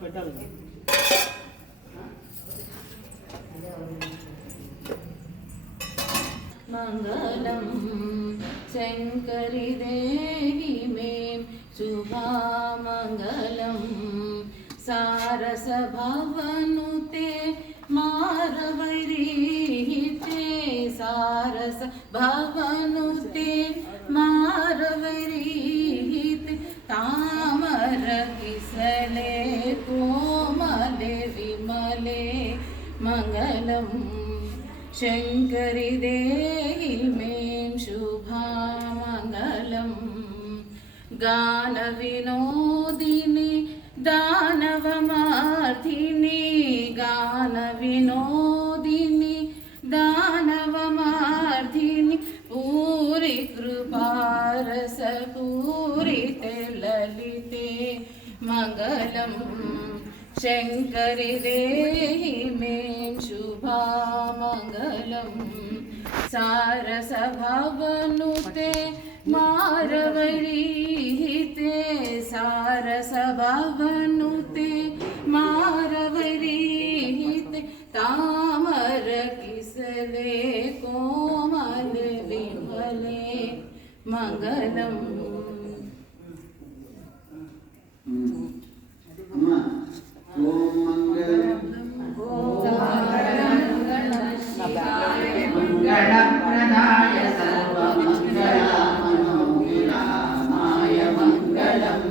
పెట్టాలి. మంగళం శంకరి దేవి మే శుభామంగళం సారస భవనుతే మారవరీతే సారస భవనుతే మారవరీతే तामर किसले कोमले विमले मंगलम शंकरी देहि में शुभा मंगलम गान विनोदिनी दानवमार्थिनी गान विनोदिनी दानवमार्थिनी पूरी कृपारस पूरिते ललिते मंगलम शंकरि देहि में शुभा मंगलम सारस भवनुते मारवरीते सारस भवनुते मारवरीते तामर किसले कोमल विमले मंगलम ओम मंगलम मंगलप्रदाय सर्वमंगलमनोविरामाय मंगलम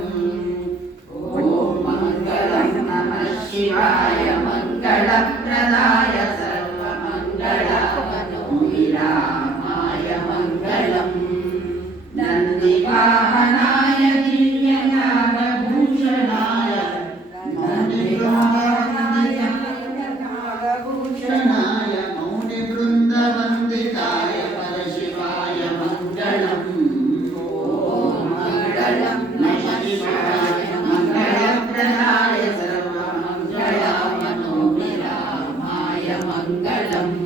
ओम मंगलम नमः शिवाय मंगलप्रदाय सर्वमंगलमनोविरामाय मंगलम नंदिवाहनाय दिव्यनागभूषणाय नागभूषणाय मौनिवृन्दवन्दिताय परशिवाय मंगलम् ओम मंगलम नमः शिवाय मंगलप्रदाय सर्वमंगलमनोविरामाय मंगलम्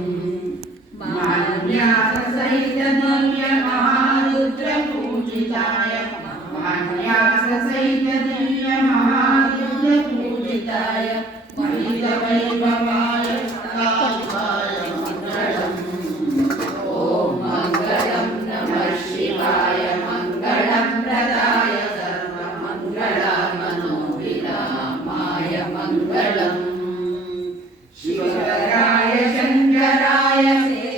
मान्याससहित दिव्य महारुद्रपूजिताय मान्याससहित दिव्य महारुद्रपूजिताय महितवैभवाय स्थापकाय मंगलम् ओम मंगलम नमः शिवाय मंगलप्रदाय सर्वमंगलमनोविरामाय मंगलम् शिवकराय शंकराय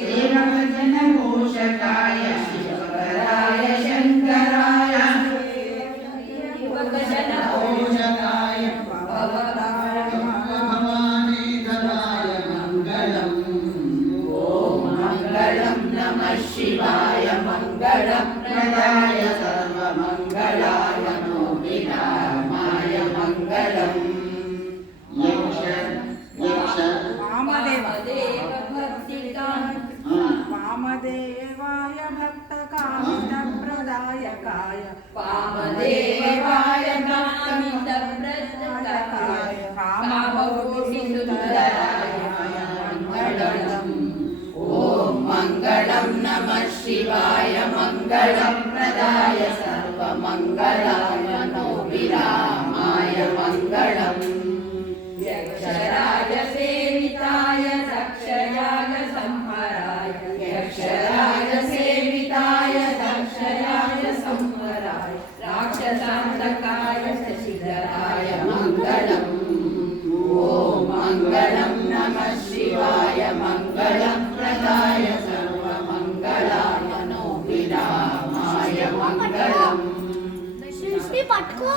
सेवकजनपोषकाय शिवकराय शंकराय सेवकजनपोषकाय भवानीधराय मंगलम् ओम मंगलम नमः शिवाय मंगलप्रदाय सर्वमंगलमनोविरामाय मंगलम् वामदेवाय भक्तकामितप्रदायकाय वामदेवाय भक्तकामितप्रदायकाय कामकोटिसुन्दराय मंगलम् ओम मंगलम नमः शिवाय मंगलप्रदाय सर्वमंगलमनोविरामाय मंगलम् यक्षराज सेविताय दक्षयाग संहराय यक्षराज सेविताय दक्षयाग संहराय राक्षसान्तकाय शशिधराय मंगलम् ओम मंगलम नमः शिवाय मंगलप्रदाय सर्वमंगलमनोविरामाय मंगलम् सृष्टि पట్టుకో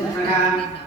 Chakra